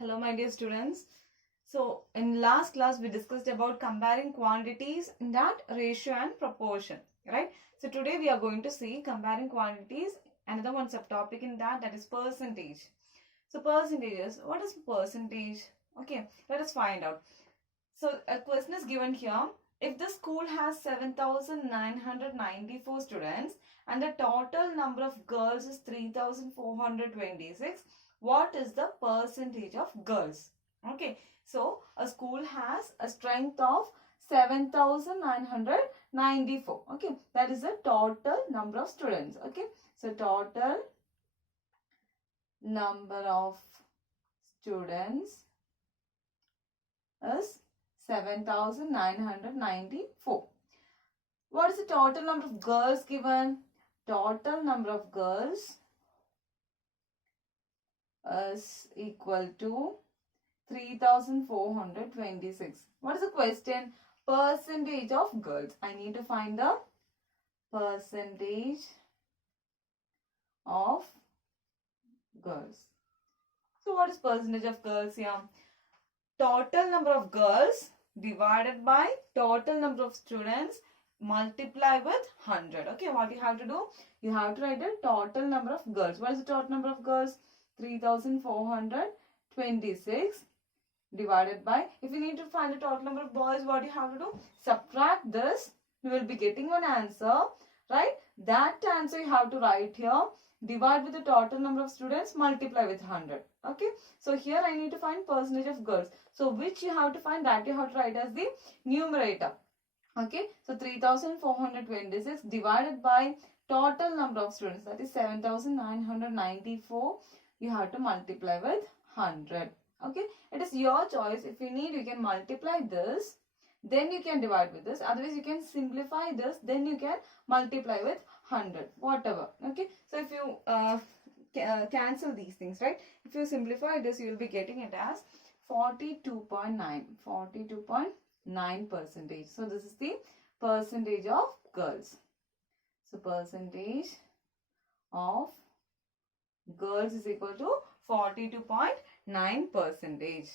Hello my dear students. So in last class we discussed about comparing quantities in that ratio and proportion, right? So today we are going to see comparing quantities, another one subtopic in that is percentage. So percentages, what is percentage? Okay, let us find out. So a question is given here. If the school has 7,994 students and the total number of girls is 3,426, what is the percentage of girls? Okay, so a school has a strength of 7,994. Okay, that is the total number of students. Okay, so total number of students is 7,994. What is the total number of girls given? Total number of girls is equal to 3,426. What is the question? Percentage of girls. I need to find the percentage of girls. So what is percentage of girls here? Total number of girls divided by total number of students multiply with 100. Okay, what you have to do? You have to write the total number of girls. What is the total number of girls? 3,426 divided by, if you need to find the total number of boys, what you have to do? Subtract this. You will be getting one answer, right? That answer you have to write here. Divide with the total number of students, multiply with 100. Okay, so here I need to find percentage of girls. So which you have to find, that you have to write as the numerator. Okay, so 3,426 divided by total number of students, that is 7,994. You have to multiply with 100. Okay, it is your choice. If you need, you can multiply this, then you can divide with this. Otherwise, you can simplify this, then you can multiply with 100, whatever. Okay, so if you cancel these things, right? If you simplify this, you will be getting it as 42.9 percentage. So this is the percentage of girls. So percentage of girls is equal to 42.9 percentage.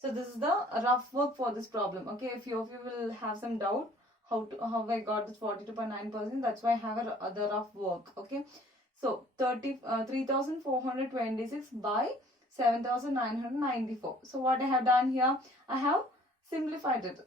So this is the rough work for this problem. Okay, if you will have some doubt how I got this 42.9%, that's why I have the rough work. Okay, so 3,426 by 7,994. So what I have done here, I have simplified it,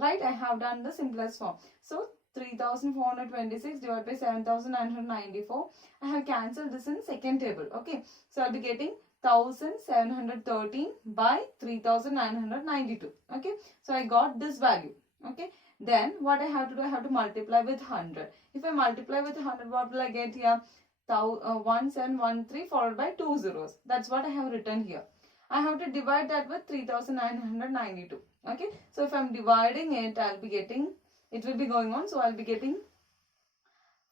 right? I have done the simplest form. So 3,426 divided by 7,994. I have cancelled this in second table. Okay, so I'll be getting 1,713 by 3,992. Okay, so I got this value. Okay, then what I have to do, I have to multiply with 100. If I multiply with 100, what will I get here? 1713 followed by 2 zeros. That's what I have written here. I have to divide that with 3,992. Okay, so if I'm dividing it, I'll be getting, it will be going on, so I'll be getting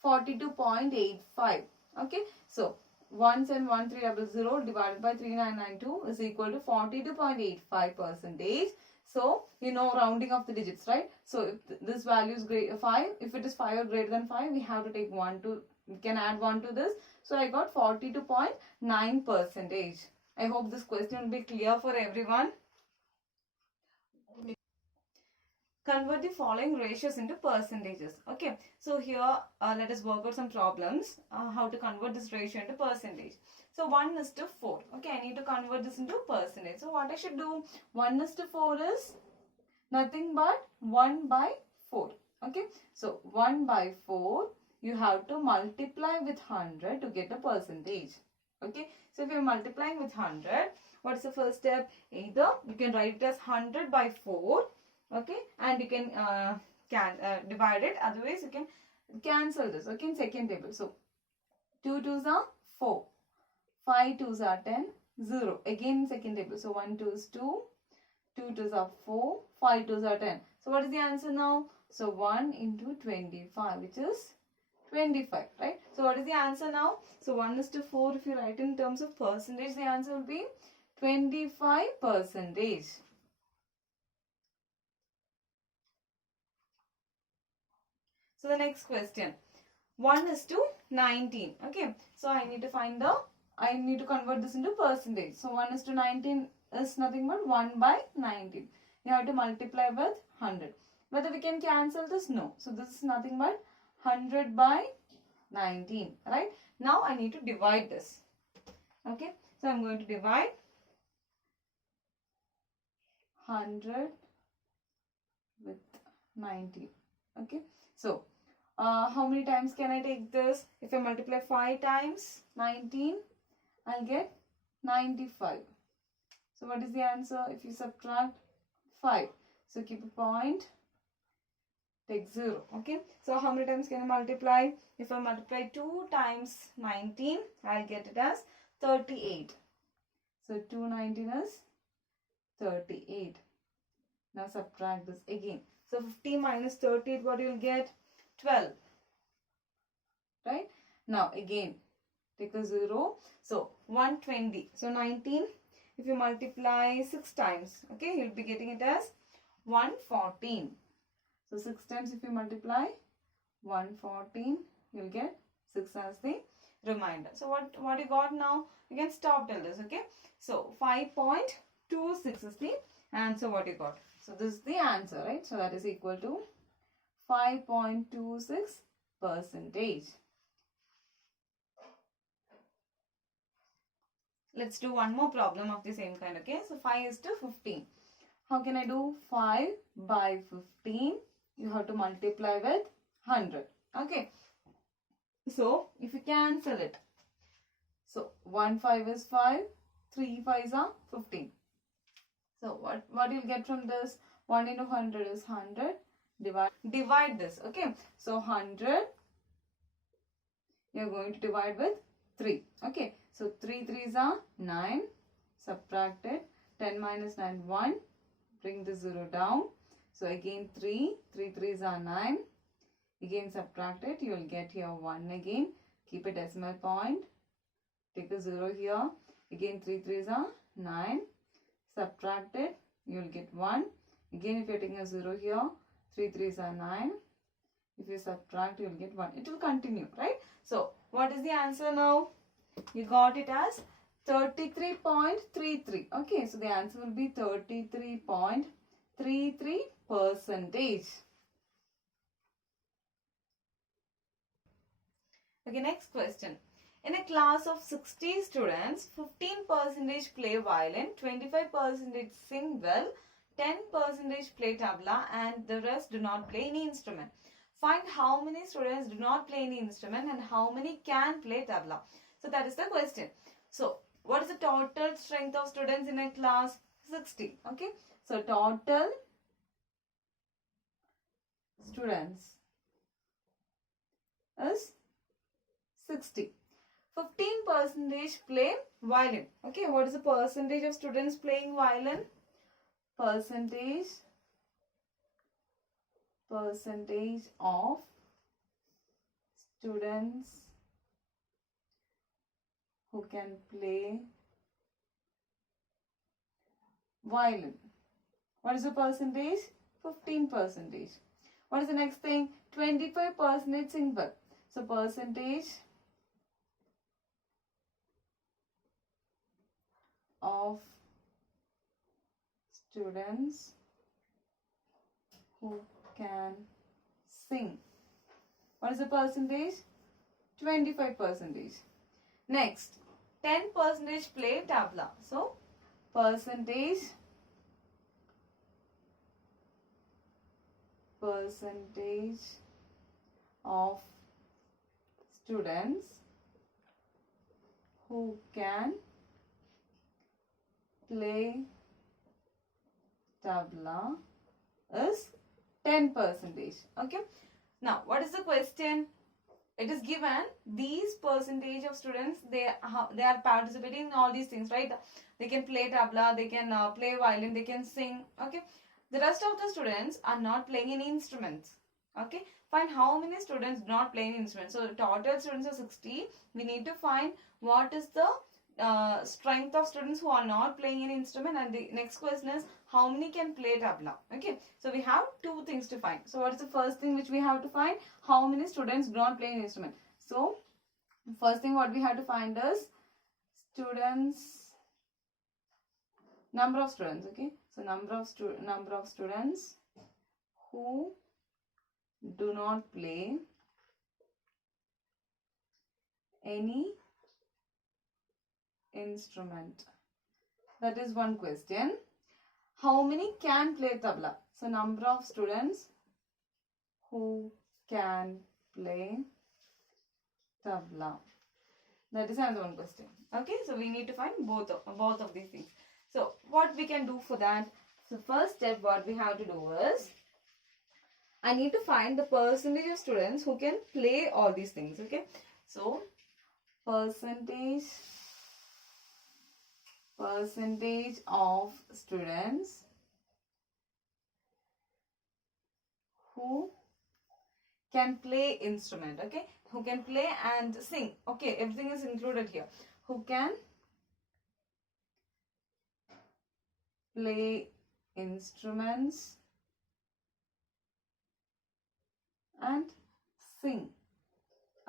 42.85. Okay, so 171300 divided by 3992 is equal to 42.85 percentage. So, you know, rounding of the digits, right? So, if this value is 5, if it is 5 or greater than 5, we have to take 1 to, we can add 1 to this. So, I got 42.9 percentage. I hope this question will be clear for everyone. Convert the following ratios into percentages. Okay, so here let us work out some problems, how to convert this ratio into percentage. So 1:4. Okay, I need to convert this into percentage. So what I should do, 1:4 is nothing but 1/4. Okay, so 1/4 you have to multiply with 100 to get a percentage. Okay, so if you're multiplying with 100, what's the first step? Either you can write it as 100/4. Okay, and you can divide it. Otherwise, you can cancel this. Okay, in second table. So 2 2s are 4, 5 2s are 10, 0. Again in second table. So 1 2 is 2, 2 2s are 4, 5 2s are 10. So what is the answer now? So 1 into 25, which is 25, right? So what is the answer now? So 1:4. If you write in terms of percentage, the answer will be 25%. So the next question, 1:19. Okay, so I need to find the I need to convert this into percentage. So 1:19 is nothing but 1/19. You have to multiply with 100. Whether we can cancel this? No. So this is nothing but 100/19. Right? Now I need to divide this. Okay. So I'm going to divide 100 with 19. Okay. So how many times can I take this? If I multiply 5 times 19, I'll get 95. So what is the answer if you subtract 5? So keep a point, take 0. Okay. So how many times can I multiply? If I multiply 2 times 19, I'll get it as 38. So 219 is 38. Now subtract this again. So 50 minus 38, what you will get? 12. Right? Now again, take a 0. So 120. So 19, if you multiply 6 times, okay, you'll be getting it as 114. So 6 times if you multiply 114, you'll get 6 as the remainder. So what you got now? You can stop till this, okay? So 5.26 is the answer what you got. So this is the answer, right? So that is equal to 5.26%. Let's do one more problem of the same kind, okay? So 5:15. How can I do 5/15? You have to multiply with 100, okay? So if you cancel it, so 1 5 is 5, 3 5s are 15. So what you'll get from this? 1 into 100 is 100. Divide this, okay? So 100, you're going to divide with 3, okay? So 3 3s are 9. Subtract it. 10 minus 9, 1. Bring the 0 down. So again 3 3s are 9. Again subtract it. You will get here 1 again. Keep a decimal point. Take a 0 here. Again 3 3s are 9. Subtract it. You will get 1. Again if you are taking a 0 here. 3 3s are 9. If you subtract, you will get 1. It will continue, right? So what is the answer now? You got it as 33.33. Okay, so the answer will be 33.33%. Okay, next question. In a class of 60 students, 15% play violin, 25% sing well, 10% play tabla, and the rest do not play any instrument. Find how many students do not play any instrument and how many can play tabla. So that is the question. So what is the total strength of students in a class? 60. Okay. So total students is 60. 15% play violin. Okay. What is the percentage of students playing violin? Percentage of students who can play violin. What is the percentage? 15%. What is the next thing? 25% sing well. So percentage of students who can sing. What is the percentage? 25%. Next, 10% play tabla. So, percentage of students who can play tabla is 10%. Okay. Now, what is the question? It is given these percentage of students, they are participating in all these things, right? They can play tabla, they can play violin, they can sing. Okay. The rest of the students are not playing any instruments. Okay. Find how many students do not play any instruments. So total students are 60. We need to find what is the strength of students who are not playing any instrument, and the next question is how many can play tabla. Okay, so we have two things to find. So what is the first thing which we have to find? How many students do not play an instrument. So first thing what we have to find is students, number of students, okay? So number of students who do not play any instrument. That is one question. How many can play tabla? So number of students who can play tabla. That is another one question. Okay, so we need to find both of these things. So what we can do for that? So first step what we have to do is, I need to find the percentage of students who can play all these things. Okay, so percentage of students who can play instrument, okay, who can play and sing, okay, everything is included here, who can play instruments and sing,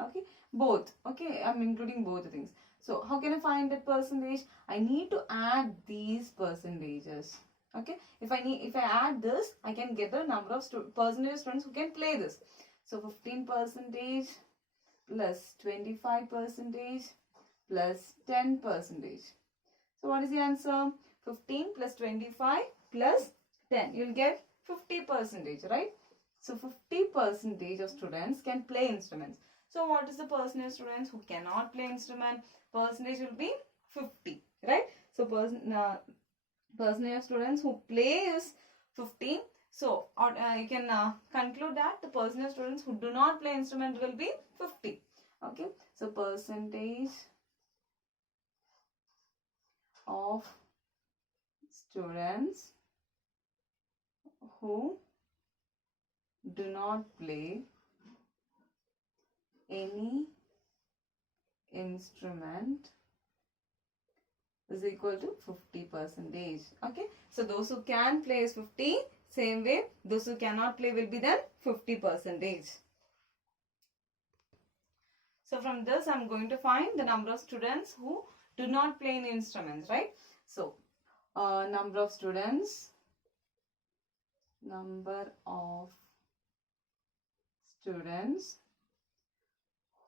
okay, both, okay, I'm including both the things. So how can I find that percentage? I need to add these percentages, okay. If I add this, I can get the number of percentage of students who can play this. So 15% plus 25% plus 10%. So what is the answer? 15 plus 25 plus 10. You'll get 50%, right? So 50% of students can play instruments. So what is the percentage of students who cannot play instrument? Percentage will be 50, right? So percentage of students who play is 15. So you can conclude that the percentage of students who do not play instrument will be 50. Okay. So percentage of students who do not play any instrument is equal to 50%. Okay. So those who can play is 50. Same way, those who cannot play will be then 50%. So from this, I'm going to find the number of students who do not play any instruments, right? So number of students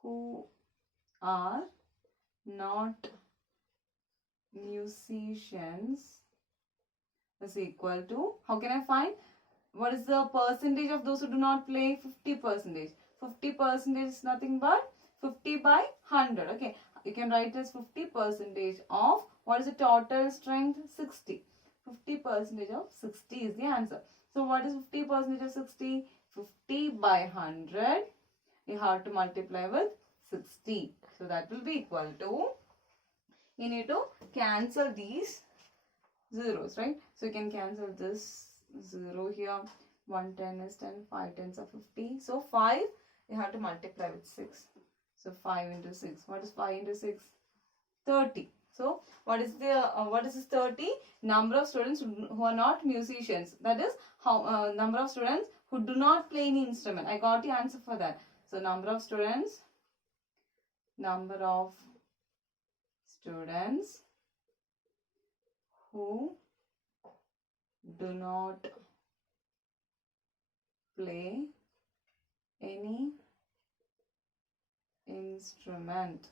who are not musicians is equal to, how can I find? What is the percentage of those who do not play? 50%. 50% is nothing but 50 by 100. Okay, you can write as 50% of, what is the total strength? 60. 50% of 60 is the answer. So what is 50% of 60? 50 by 100. You have to multiply with 60. So that will be equal to, you need to cancel these zeros, right? So you can cancel this 0 here. 1 10 is 10, 5 tens are 50. So 5 you have to multiply with 6. So 5 into 6. What is 5 into 6? 30. So what is this 30? Number of students who are not musicians. That is how number of students who do not play any instrument. I got the answer for that. So number of students who do not play any instrument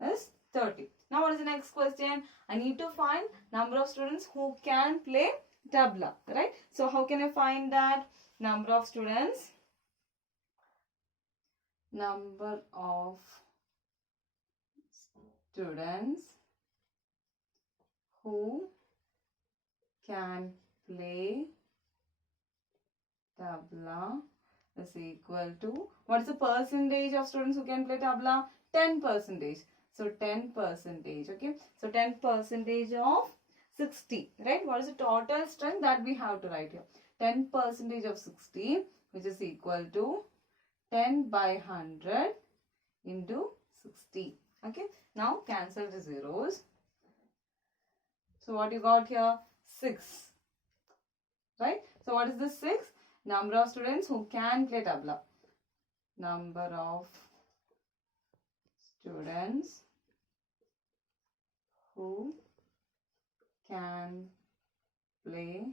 is 30. Now what is the next question? I need to find number of students who can play tabla, right? So how can I find that? Number of students who can play tabla is equal to, what is the percentage of students who can play tabla? 10%. So 10%, okay. So 10% of 60, right? What is the total strength that we have to write here? 10% of 60, which is equal to 10 by 100 into 60. Okay. Now cancel the zeros. So what you got here? 6. Right? So what is this 6? Number of students who can play tabla. Number of students who can play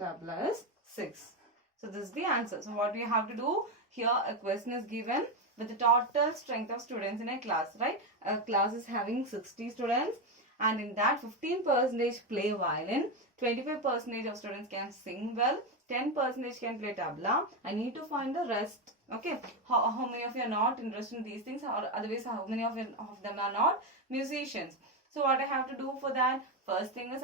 tabla is 6. So this is the answer. So what we have to do here, a question is given with the total strength of students in a class, right? A class is having 60 students and in that 15% play violin, 25% of students can sing well, 10% can play tabla. I need to find the rest. Okay, how many of you are not interested in these things, or otherwise how many of them are not musicians? So what I have to do for that, first thing is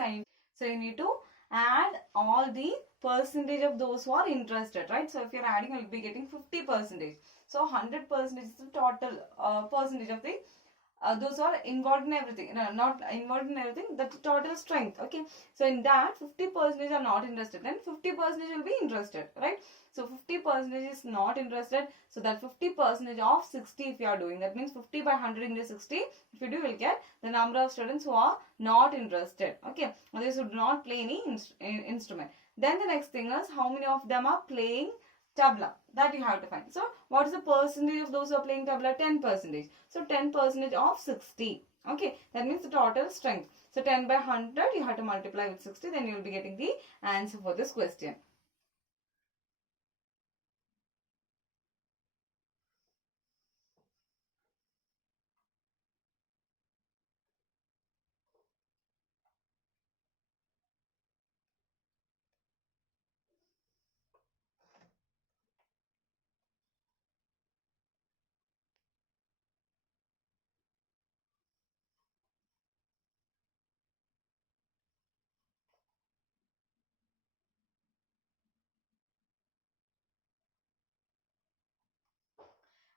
you need to add all the percentage of those who are interested, right? So if you're adding, you'll be getting 50%. So 100% is the total percentage of the those who are involved in everything. No, not involved in everything, the total strength. Okay, so in that 50% are not interested, then 50% will be interested, right? So 50% is not interested, so that 50% of 60 if you are doing, that means 50 by 100 into 60, if you do, you will get the number of students who are not interested. Okay, they should not play any instrument. Then the next thing is how many of them are playing tabla, that you have to find. So what is the percentage of those who are playing tabla? 10%. So 10% of 60. Okay, that means the total strength. So 10 by 100 you have to multiply with 60, then you will be getting the answer for this question.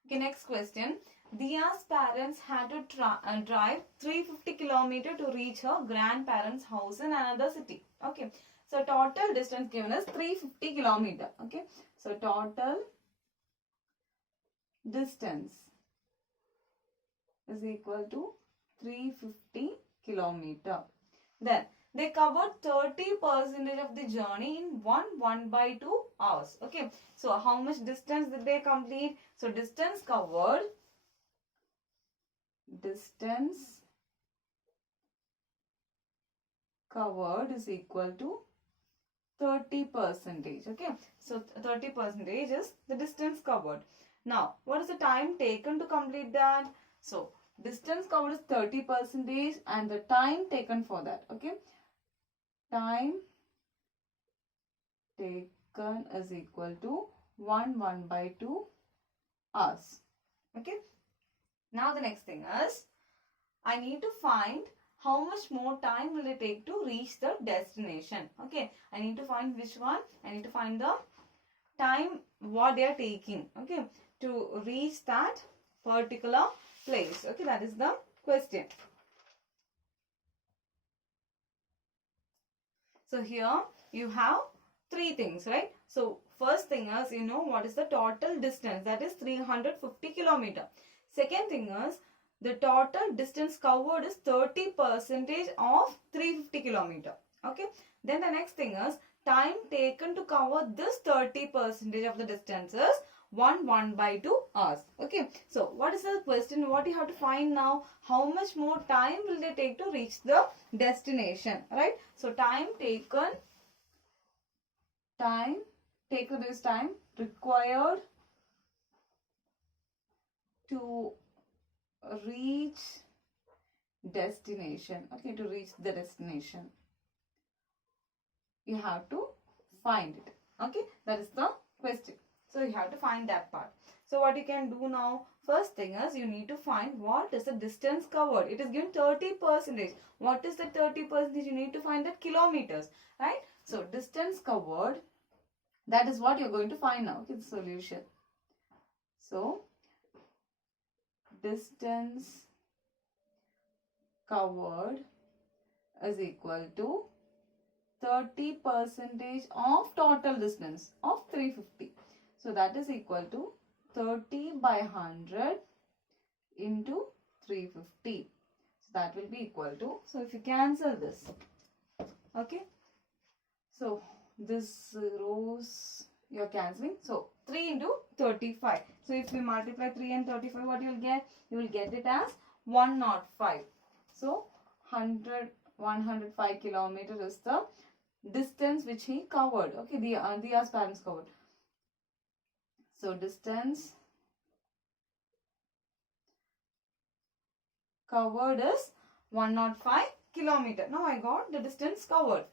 Okay, next question. Dia's parents had to drive 350 km to reach her grandparents' house in another city. Okay, so total distance given is 350 km. Okay, so total distance is equal to 350 km. Then they covered 30% of the journey in 1/2 hours. Okay, so how much distance did they complete? So distance covered is equal to 30%. Okay, so 30% is the distance covered. Now what is the time taken to complete that? So distance covered is 30% and the time taken for that. Okay, time taken is equal to 1/2 hours. Okay, now the next thing is I need to find how much more time will it take to reach the destination. Okay, I need to find which one. I need to find the time what they are taking, okay, to reach that particular place. Okay, that is the question. So here you have three things, right? So first thing is, you know what is the total distance, that is 350 km. Second thing is the total distance covered is 30% of 350 km. Okay, then the next thing is time taken to cover this 30% of the distance is 1/2 hours. Okay, so what is the question? What you have to find now? How much more time will they take to reach the destination, right? So time taken is time required to reach destination. Okay, to reach the destination, you have to find it. Okay, that is the question. So you have to find that part. So what you can do now, first thing is you need to find what is the distance covered. It is given 30%. What is the 30%? You need to find that kilometers, right? So distance covered, that is what you're going to find now. Okay, the solution. So distance covered is equal to 30% of total distance of 350. So that is equal to 30 by 100 into 350. So that will be equal to, so if you cancel this, okay, so this rows you're cancelling. So 3 into 35. So if we multiply 3 and 35, what you will get? You will get it as 105. So 105 kilometer is the distance which he covered. Okay, Diya's parents covered. So distance covered is 105 kilometer. Now I got the distance covered.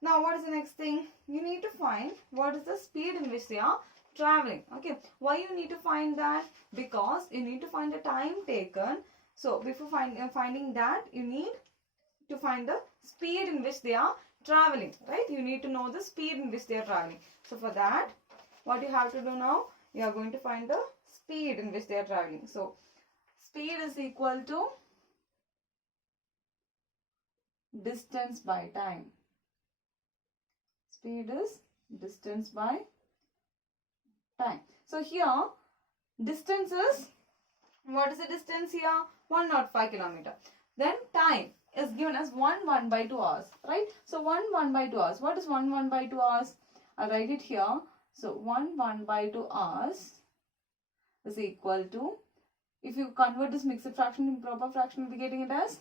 Now what is the next thing? You need to find what is the speed in which they are traveling. Okay, why you need to find that? Because you need to find the time taken. So before finding that, you need to find the speed in which they are traveling, right? You need to know the speed in which they are traveling. So for that, what you have to do now, you are going to find the speed in which they are traveling. So speed is equal to distance by time. Speed is distance by time. So here, distance is, what is the distance here? 105 kilometer. Then time is given as 1 by 2 hours, right? So 1 by 2 hours. What is 1 by 2 hours? I'll write it here. So 1 by 2 hours is equal to, if you convert this mixed fraction to proper fraction, you'll be getting it as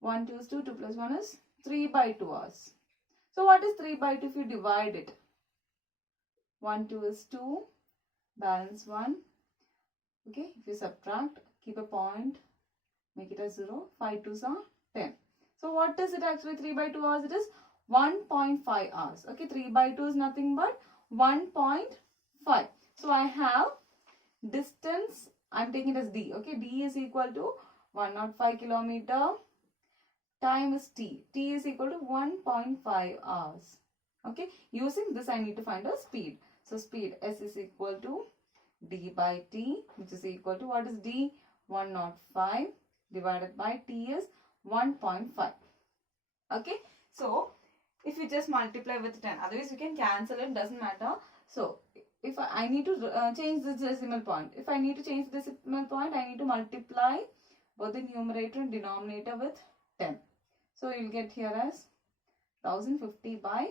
1, 2 is 2, 2 plus 1 is 3 by 2 hours. So what is 3 by 2 if you divide it? 1, 2 is 2, balance 1. Okay, if you subtract, keep a point, make it as 0, 5 2s are 10. So what is it actually 3 by 2 hours? It is 1.5 hours. Okay, 3 by 2 is nothing but 1.5. So I have distance, I'm taking it as D. Okay, D is equal to 105 kilometer. Time is T. T is equal to 1.5 hours. Okay, using this I need to find a speed. So speed S is equal to D by T, which is equal to, what is D? 105 divided by T is 1.5. Okay, so if you just multiply with 10, otherwise you can cancel it, doesn't matter. So if I need to change this decimal point, if I need to change the decimal point, I need to multiply both the numerator and denominator with 10. So you'll get here as 1050 by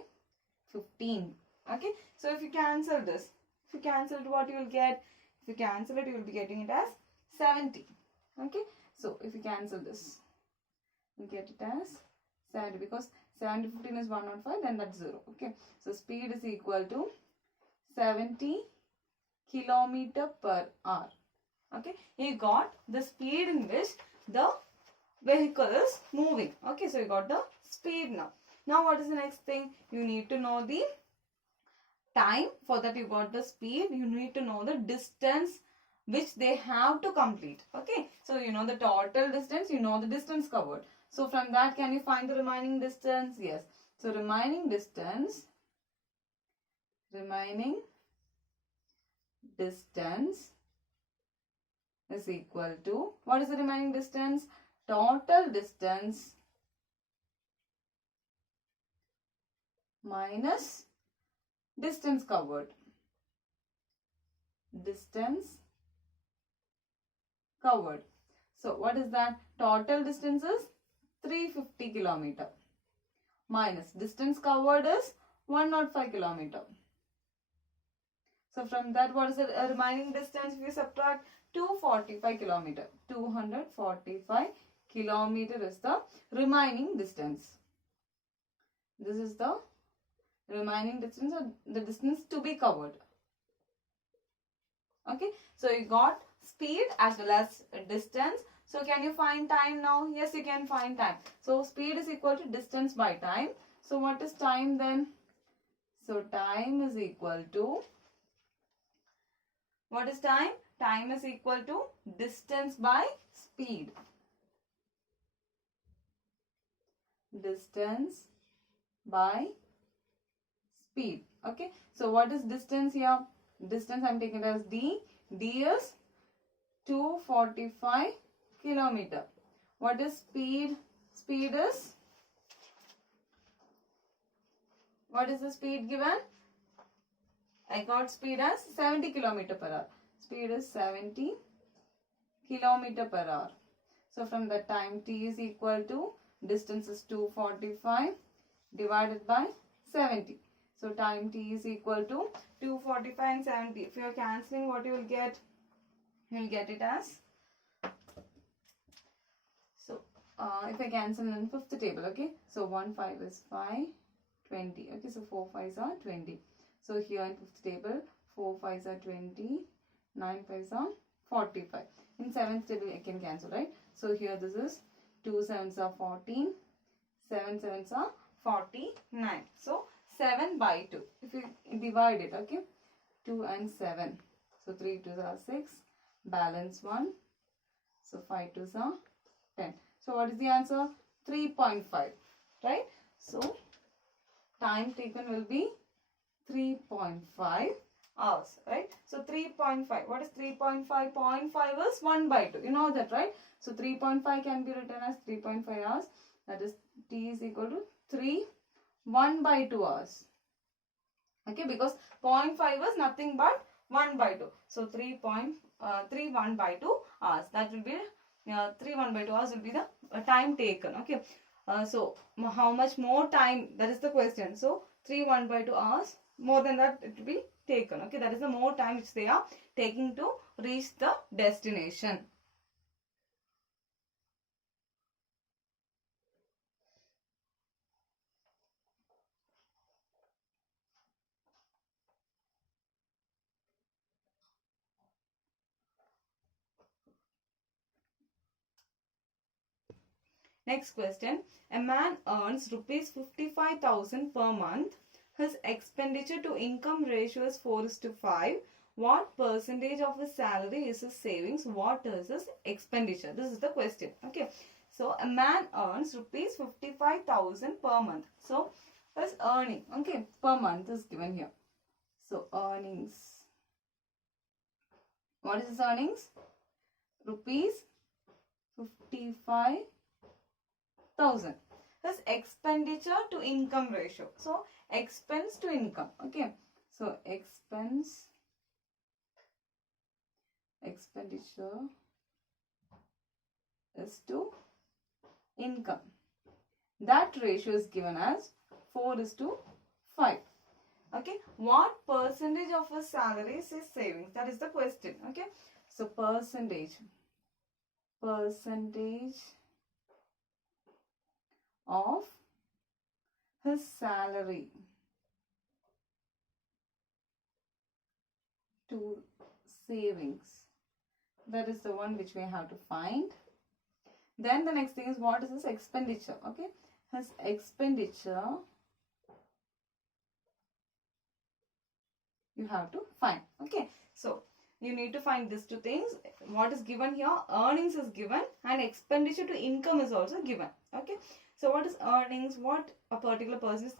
15. Okay, so if you cancel this, if you cancel it, what you will get? If you cancel it, you will be getting it as 70. Okay, so if you cancel this, you get it as 70, because 70 15 is 105, then that's 0. Okay, so speed is equal to 70 kilometer per hour. Okay, you got the speed in which the vehicle is moving. Okay, so you got the speed now. Now what is the next thing? You need to know the time. For that you got the speed. You need to know the distance which they have to complete. Okay, so you know the total distance, you know the distance covered. So from that, can you find the remaining distance? Yes. So remaining distance is equal to, what is the remaining distance? Total distance minus distance covered. Distance covered. So what is that? Total distance is 350 kilometer minus distance covered is 105 kilometer. So from that, what is the remaining distance? If you subtract 245 kilometer, 245 kilometer is the remaining distance. This is the remaining distance, or the distance to be covered. Okay, so you got speed as well as distance. So can you find time now? Yes, you can find time. So speed is equal to distance by time. So what is time then? So time is equal to, what is time? Time is equal to distance by speed. Distance by speed. Okay, so what is distance here? Distance I am taking it as D. D is 245 kilometer. What is speed? Speed is, what is the speed given? I got speed as 70 kilometer per hour. Speed is 70 kilometer per hour. So from the time T is equal to, distance is 245 divided by 70. So time T is equal to 245 and 70. If you are cancelling, what you will get? You will get it as, so if I cancel in fifth table, okay, so 1 5 is 5, 20, okay, so 4 5s are 20. So here in fifth table, 4 5s are 20, 9 5s are 45. In seventh table, I can cancel, right? So here this is 2 7s are 14, 7 7s are 49. So 7 by 2. If you divide it, okay, 2 and 7. So 3 2s are 6, balance 1. So 5 2s are 10. So what is the answer? 3.5, right? So time taken will be 3.5 hours, right? So 3.5. What is 3.5? 0.5 is 1 by 2. You know that, right? So 3.5 can be written as 3.5 hours. That is T is equal to 3 1 by 2 hours. Okay, because 0.5 is nothing but 1 by 2. So 3 1 by 2 hours. That will be 3 1 by 2 hours will be the time taken. Okay. So how much more time? That is the question. So 3 1 by 2 hours. More than that it will be taken. Okay. That is the more time which they are taking to reach the destination. Next question. A man earns rupees 55,000 per month. His expenditure to income ratio is 4:5. What percentage of his salary is his savings? What is his expenditure? This is the question. Okay. So a man earns rupees 55,000 per month. So his earning, okay, per month is given here. So earnings. What is his earnings? Rupees 55,000. His expenditure to income ratio. So expense to income. Okay. So expenditure is to income. That ratio is given as 4:5. Okay. What percentage of his salary is his savings? That is the question. Okay. So percentage of his salary to savings. That is the one which we have to find. Then the next thing is, what is his expenditure? Okay, his expenditure you have to find. Okay, so you need to find these two things. What is given here? Earnings is given and expenditure to income is also given. Okay, so what is earnings? What a particular person is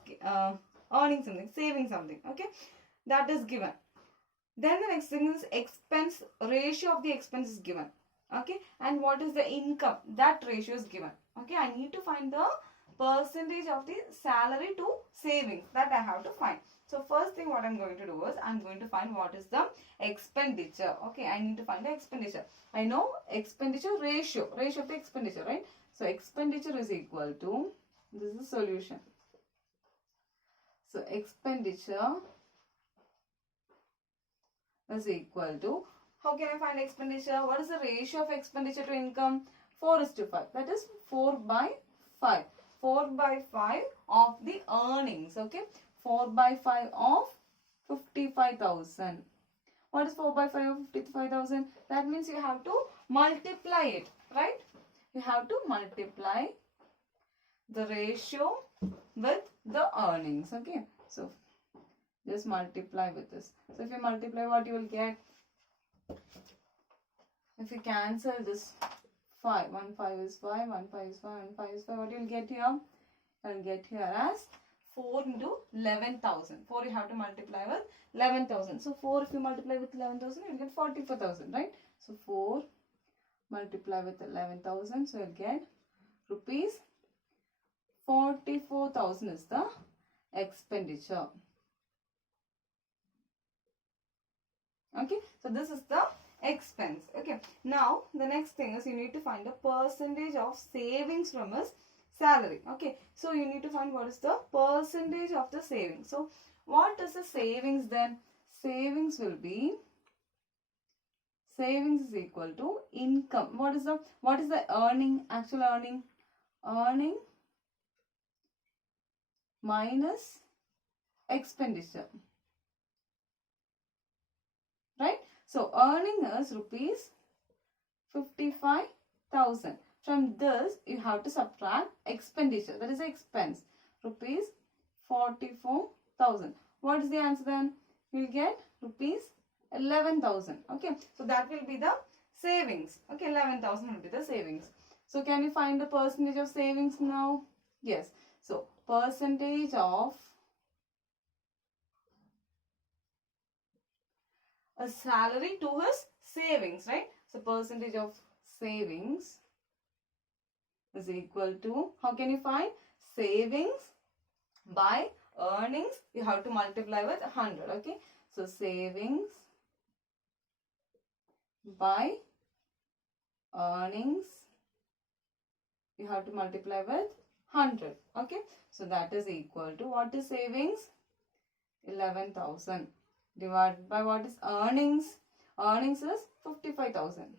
earning something, saving something. Okay, that is given. Then the next thing is expense ratio of the expense is given. Okay, and what is the income? That ratio is given. Okay, I need to find the percentage of the salary to savings. That I have to find. So first thing what I'm going to do is I'm going to find what is the expenditure. Okay, I need to find the expenditure. I know expenditure ratio of the expenditure, right? So expenditure is equal to, this is the solution. So expenditure is equal to, how can I find expenditure? What is the ratio of expenditure to income? 4:5. That is 4 by 5. 4 by 5 of the earnings. Okay. 4 by 5 of 55,000. What is 4 by 5 of 55,000? That means you have to multiply it. Right? You have to multiply the ratio with the earnings. Okay. So just multiply with this. So if you multiply, what you will get? If you cancel this 5, 1 5 is 5, 1 5 is 5, 1 5 is 5, what you will get here? You will get here as 4 into 11,000. 4 you have to multiply with 11,000. So 4 if you multiply with 11,000, you will get 44,000, right? So 4 multiply with 11,000, so you will get rupees 44,000 is the expenditure. Okay, so this is the expense. Okay, now the next thing is you need to find the percentage of savings from his salary. Okay, so you need to find what is the percentage of the savings. So what is the savings then? Savings will be, savings is equal to income. What is the earning, actual earning? earning minus expenditure. Right? So earning is rupees 55,000. From this, you have to subtract expenditure. That is expense. Rupees 44,000. What is the answer then? You will get rupees 11,000. Okay. So that will be the savings. Okay. 11,000 will be the savings. So can you find the percentage of savings now? Yes. So percentage of a salary to his savings, right? So percentage of savings is equal to, how can you find? Savings by earnings, you have to multiply with 100, okay? So savings by earnings, you have to multiply with 100, okay? So that is equal to, what is savings? 11,000 divided by what is earnings? Earnings is 55,000.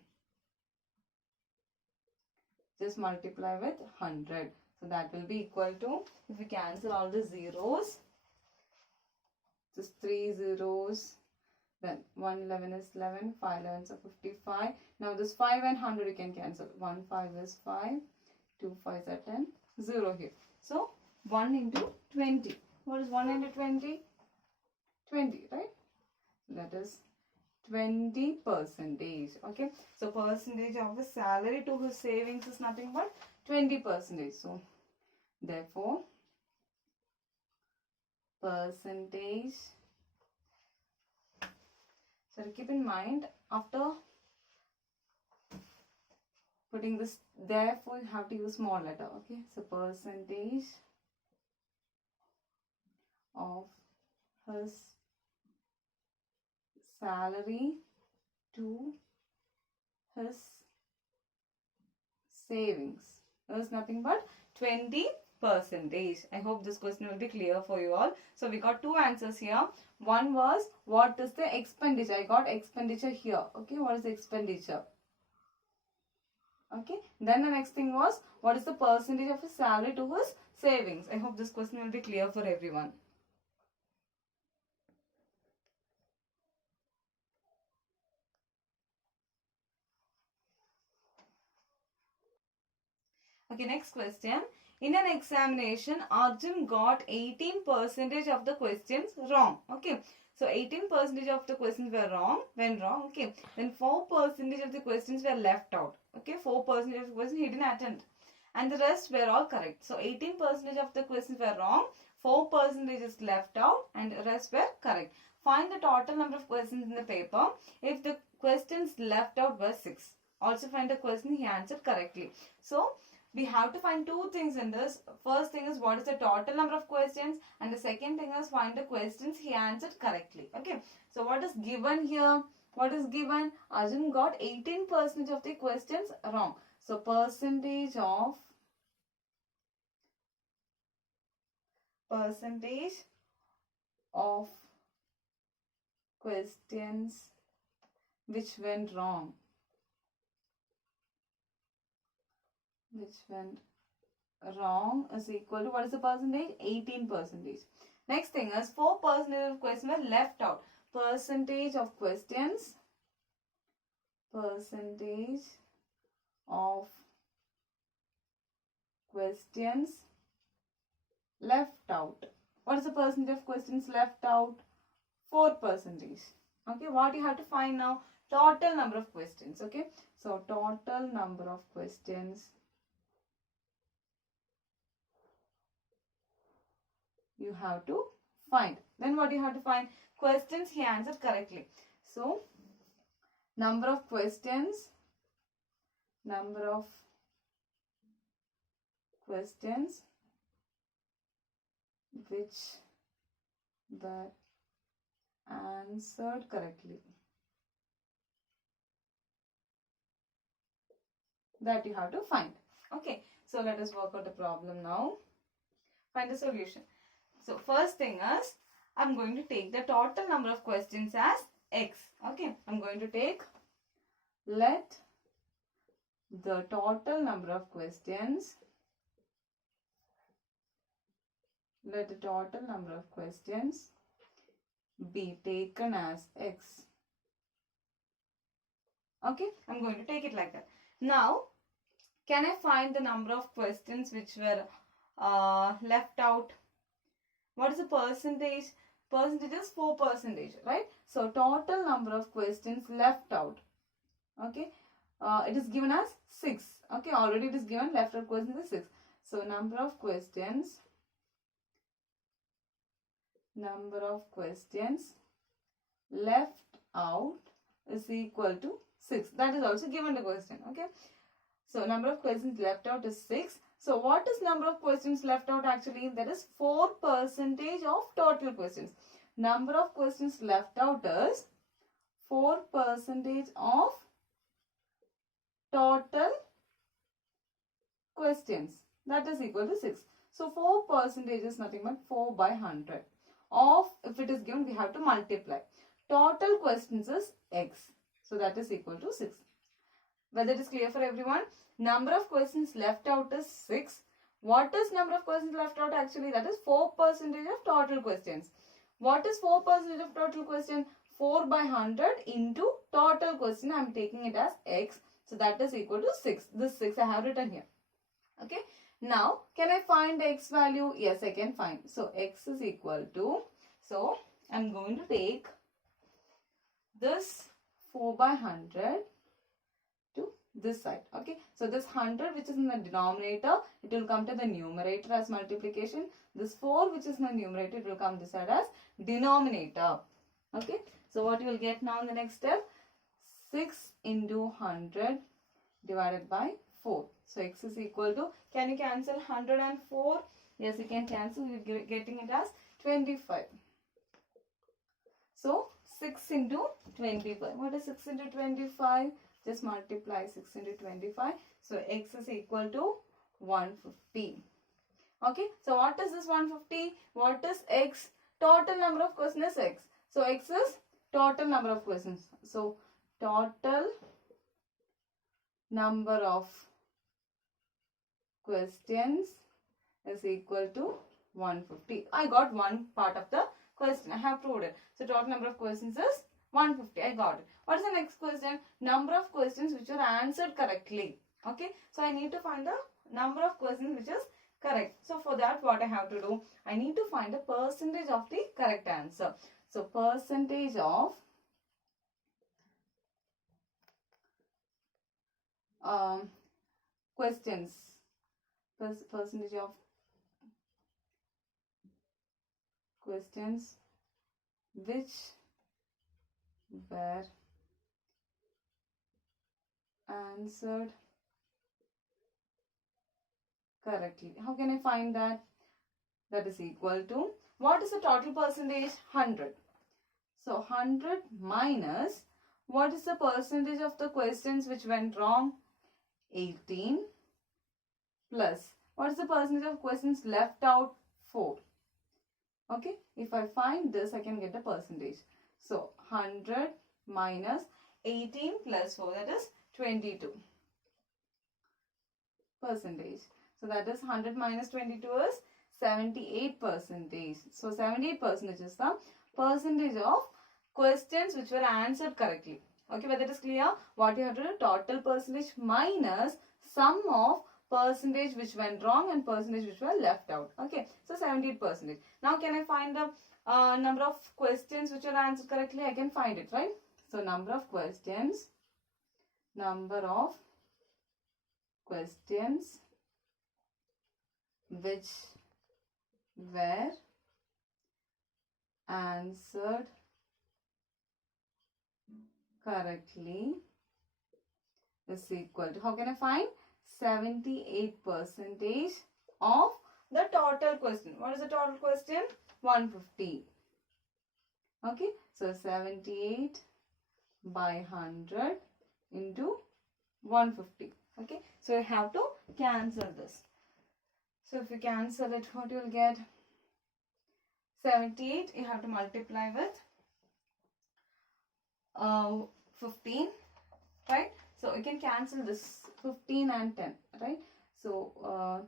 Just multiply with 100. So that will be equal to, if we cancel all the zeros, just 3 zeros, then 111 is 11, 5 11s are 55. Now this 5 and 100 you can cancel. 1 5 is 5, 2 5s are 10, 0 here. So 1 into 20. What is 1 into 20? 20, right? That is 20 percentage. Okay. So percentage of his salary to his savings is nothing but 20 percentage. So therefore percentage. So keep in mind, after putting this, therefore you have to use small letter. Okay. So percentage of his salary to his savings is nothing but 20 percentage. I hope this question will be clear for you all. So we got two answers here. One was, what is the expenditure? I got expenditure here. Okay, what is the expenditure? Okay, then the next thing was, what is the percentage of his salary to his savings? I hope this question will be clear for everyone. Okay, next question. In an examination, Arjun got 18% of the questions wrong. Okay. So 18% of the questions were wrong, went wrong. Okay. Then 4% of the questions were left out. Okay. 4% of the questions he didn't attend. And the rest were all correct. So 18% of the questions were wrong, 4% is left out, and the rest were correct. Find the total number of questions in the paper. If the questions left out were 6. Also find the question he answered correctly. So we have to find two things in this. First thing is, what is the total number of questions, and the second thing is, find the questions he answered correctly. Okay. So what is given here? What is given? Arjun got 18% of the questions wrong. So percentage of questions which went wrong. Is equal to, what is the percentage? 18%. Next thing is, 4% of questions were left out. Percentage of questions left out. What is the percentage of questions left out? 4%. Okay, what you have to find now? Total number of questions. Okay, so total number of questions you have to find. Then what you have to find? Questions he answered correctly. So number of questions which were answered correctly. That you have to find. Okay, so let us work out the problem now. Find the solution. So first thing is, I'm going to take the total number of questions as x. Okay, I'm going to take, let the total number of questions let the total number of questions be taken as x. Okay, I'm going to take it like that. Now, can I find the number of questions which were left out? What is the percentage? Percentage is 4%, right? So, total number of questions left out. Okay, it is given as 6. Okay, already it is given, left out questions is 6. So, number of questions left out is equal to 6. That is also given the question. Okay, so number of questions left out is 6. So what is number of questions left out actually? That is 4% of total questions. Number of questions left out is 4% of total questions. That is equal to 6. So 4% is nothing but 4 by 100. Of, if it is given, we have to multiply. Total questions is x. So that is equal to 6. Whether it is clear for everyone? Number of questions left out is 6. What is number of questions left out actually? That is 4% of total questions. What is 4% of total question? 4 by 100 into total question. I am taking it as x. So that is equal to 6. This 6 I have written here. Okay. Now, can I find the x value? Yes, I can find. So, x is equal to, so I am going to take this 4 by 100 to this side. Okay. So, this 100 which is in the denominator, it will come to the numerator as multiplication. This 4 which is in the numerator, it will come this side as denominator. Okay. So, what you will get now in the next step? 6 into 100 divided by 4. So, x is equal to, can you cancel 100 and 4? Yes, you can cancel. You are getting it as 25. So, 6 into 25. What is 6 into 25? Just multiply 6 into 25. So, x is equal to 150. Okay. So, what is this 150? What is x? Total number of questions is x. So, x is total number of questions. So, total number of questions is equal to 150. I got one part of the question. I have proved it. So, total number of questions is 150. I got it. What is the next question? Number of questions which are answered correctly. Okay. So, I need to find the number of questions which is correct. So, for that what I have to do? I need to find the percentage of the correct answer. So, percentage of questions. Percentage of questions which were answered correctly. How can I find that? That is equal to, what is the total percentage? 100. So 100 minus, what is the percentage of the questions which went wrong? 18 plus, what is the percentage of questions left out? 4. Okay, if I find this, I can get the percentage. So 100 minus 18 plus 4, that is 22 percentage. So that is 100 minus 22 is 78%. So 78% is the percentage of questions which were answered correctly. Okay, whether it is clear? What you have to do? Total percentage minus sum of percentage which went wrong and percentage which were left out. Okay, so 78%. Now can I find the number of questions which were answered correctly? I can find it, right? So number of questions which were answered correctly is equal to, how can I find? 78% of the total question. What is the total question? 150. Okay, so 78 by 100 into 150. Okay, so you have to cancel this. So if you cancel it, what you will get? 78 you have to multiply with 15, right? So you can cancel this 15 and 10, right? So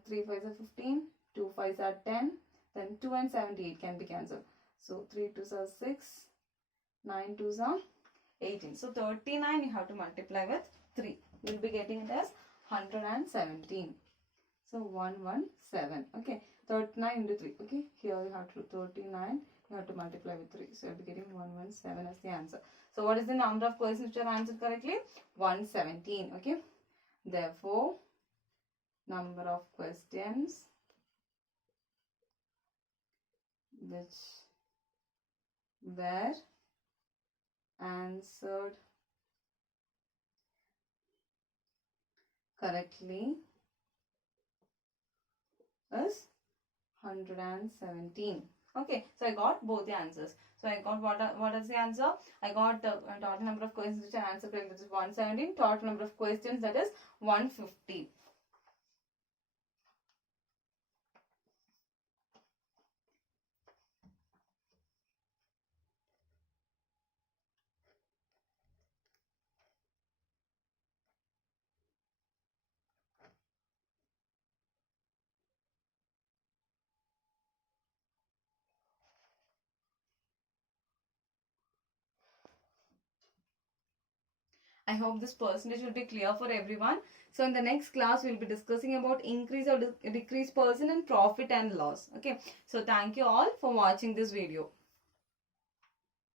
3 5s are 15, 2 5s are 10, Then 2 and 78 can be cancelled. So 3 2s are 6, 9 2s are 18. So 39 you have to multiply with 3. You will be getting it as 117. So 117. Okay. 39 into 3. Okay. Here you have to 39. You have to multiply with 3. So you'll be getting 117 as the answer. So what is the number of questions which are answered correctly? 117. Okay. Therefore, number of questions which were answered correctly is 117. Okay, so I got both the answers. So I got what is the answer? I got the total number of questions which are answered correctly, that is 117. Total number of questions, that is 150. I hope this percentage will be clear for everyone. So in the next class, we'll be discussing about increase or decrease percent and profit and loss. Okay. So thank you all for watching this video.